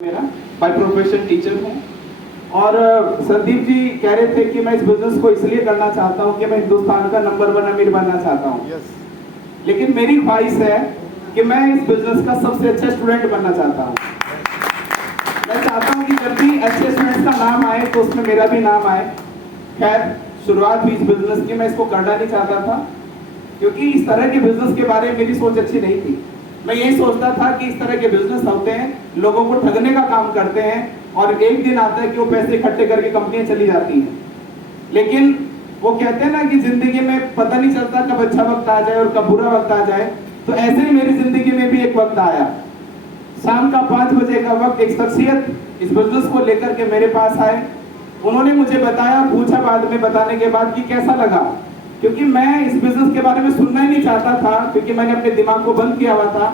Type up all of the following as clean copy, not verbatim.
मेरा by profession teacher हूँ और संदीप जी कह रहे थे कि मैं इस बिजनेस को इसलिए करना चाहता हूँ कि मैं हिंदुस्तान का नंबर 1 अमीर बनना चाहता हूँ। लेकिन मेरी ख्वाहिश है कि मैं इस बिजनेस का सबसे अच्छा स्टूडेंट बनना चाहता हूँ। मैं चाहता हूँ कि जब भी अच्छे स्टूडेंट्स का नाम आए तो उसमें मेरा भी नाम आए। खैर शुरुआत हुई इस बिजनेस की, मैं इसको करना नहीं चाहता था क्योंकि इस तरह के बिजनेस के बारे में मेरी सोच अच्छी नहीं थी। मैं यही सोचता था कि इस तरह के बिजनेस होते हैं, लोगों को ठगने का काम करते हैं और एक दिन आता है कि वो पैसे इकट्ठे करके कंपनियां चली जाती हैं। लेकिन वो कहते हैं ना कि जिंदगी में पता नहीं चलता कब अच्छा वक्त आ जाए और कब बुरा वक्त आ जाए। तो ऐसे ही मेरी जिंदगी में भी एक वक्त आया। शाम का 5 बजे का वक्त एक शख्सियत इस बिजनेस को लेकर के मेरे पास आए। उन्होंने मुझे बताया, पूछा बाद में बताने के बाद कि कैसा लगा, क्योंकि मैं इस बिजनेस के बारे में सुनना ही नहीं चाहता था क्योंकि मैंने अपने दिमाग को बंद किया हुआ था।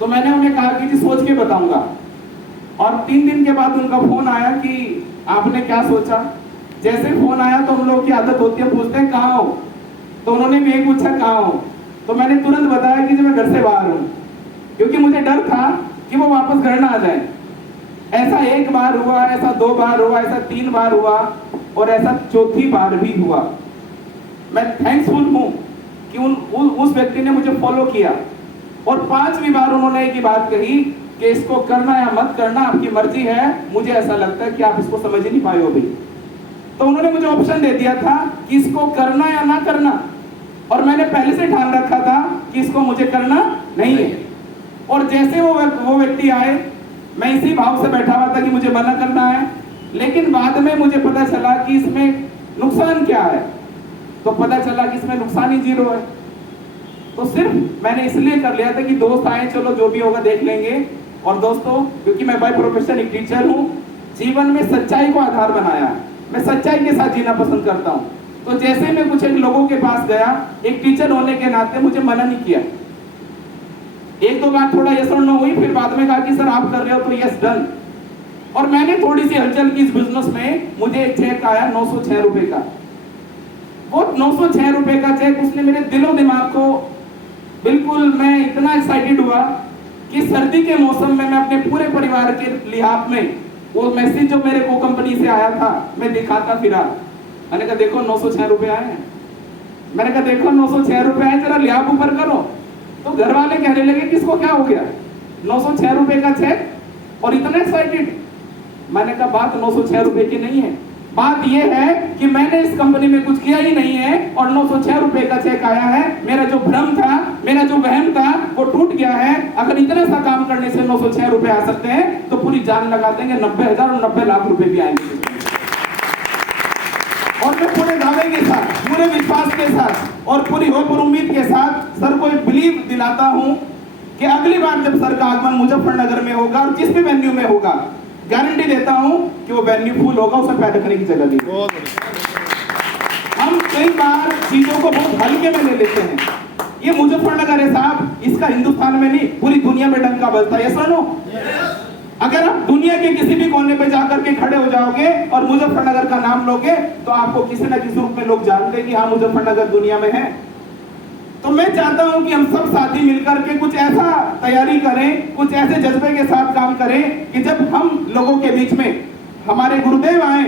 तो मैंने उन्हें कहा कि जी सोच के बताऊंगा। और 3 दिन के बाद उनका फोन आया कि आपने क्या सोचा। जैसे फोन आया तो हम लोग की आदत होती है, पूछते हैं कहाँ हो। तो उन्होंने भी यही पूछा कहाँ हो। तो मैंने तुरंत बताया कि मैं घर से बाहर हूँ, क्योंकि मुझे डर था कि वो वापस घर ना आ जाए। ऐसा 1 बार हुआ, ऐसा 2 बार हुआ, ऐसा 3 बार हुआ और ऐसा चौथी बार भी हुआ। मैं थैंक्सफुल हूँ कि उस व्यक्ति ने मुझे फॉलो किया और 5वीं बार उन्होंने एक ही बात कही कि इसको करना या मत करना आपकी मर्जी है, मुझे ऐसा लगता है कि आप इसको समझ ही नहीं पाए हो भी। तो उन्होंने मुझे ऑप्शन दे दिया था कि इसको करना या ना करना, और मैंने पहले से ठान रखा था कि इसको मुझे करना नहीं है। और जैसे वो व्यक्ति आए, मैं इसी भाव से बैठा हुआ था कि मुझे मना करना है, लेकिन बाद में मुझे पता चला कि इसमें नुकसान क्या है। तो पता चला कि इसमें नुकसान ही 0 है। तो सिर्फ मैंने इसलिए कर लिया था कि दोस्त आए, चलो जो भी होगा देख लेंगे। और दोस्तों, क्योंकि मैं बाय प्रोफेशन एक टीचर हूँ, जीवन में सच्चाई को आधार बनाया, मैं सच्चाई के साथ जीना पसंद करता हूँ। तो जैसे मैं कुछ एक लोगों के पास गया, एक टीचर होने के नाते मुझे मना नहीं किया। 1-2 बार थोड़ा यस और नो हुई, फिर बाद में कहा कि सर आप कर रहे हो तो यस डन। और मैंने थोड़ी सी हलचल की इस बिजनेस में। मुझे एक चेक आया 906 रुपए का। वो 906 रुपए का चेक उसने मेरे दिलो दिमाग को बिल्कुल, मैं इतना एक्साइटेड हुआ कि सर्दी के मौसम में मैं अपने पूरे परिवार के लिहाज में वो मैसेज जो मेरे को कंपनी से आया था मैं दिखाता फिरा। मैंने कहा देखो 906 रुपए आए हैं। मैंने कहा देखो 906 रुपए आए, जरा लिहाज ऊपर करो। तो घर वाले कहने लगे किसको क्या हो गया, 906 रुपए का चेक और इतना एक्साइटेड। मैंने कहा बात 906 रुपए की नहीं है, बात यह है कि मैंने इस कंपनी में कुछ किया ही नहीं है और 906 रुपए का चेक आया है। मेरा जो भ्रम था, मेरा जो वहम था, वो टूट गया है। अगर इतना सा काम करने से 906 रुपए आ सकते हैं तो पूरी जान लगा देंगे 90,000 और 90 लाख रुपए भी आएंगे। और मैं पूरे दावे के साथ, पूरे विश्वास के साथ और पूरी होप और उम्मीद के साथ सर को बिलीव दिलाता हूं कि अगली बार जब सर का आगमन मुजफ्फरनगर में होगा और जिस भी वेन्यू में होगा, गारंटी देता हूं कि वो वेन्यू फुल होगा, उसे पैदा करने की जगह नहीं। हम कई बार चीजों को बहुत हल्के में ले लेते हैं। ये मुजफ्फरनगर है साहब, इसका हिंदुस्तान में नहीं पूरी दुनिया में डंका बजता है। सुनो, अगर आप दुनिया के किसी भी कोने पे जाकर के खड़े हो जाओगे और मुजफ्फरनगर का नाम लोगे तो आपको किसी न किसी रूप में लोग जानते हैं कि हाँ मुजफ्फरनगर दुनिया में है। तो मैं चाहता हूं कि हम सब साथी मिलकर के कुछ ऐसा तैयारी करें, कुछ ऐसे जज्बे के साथ काम करें कि जब हम लोगों के बीच में हमारे गुरुदेव आए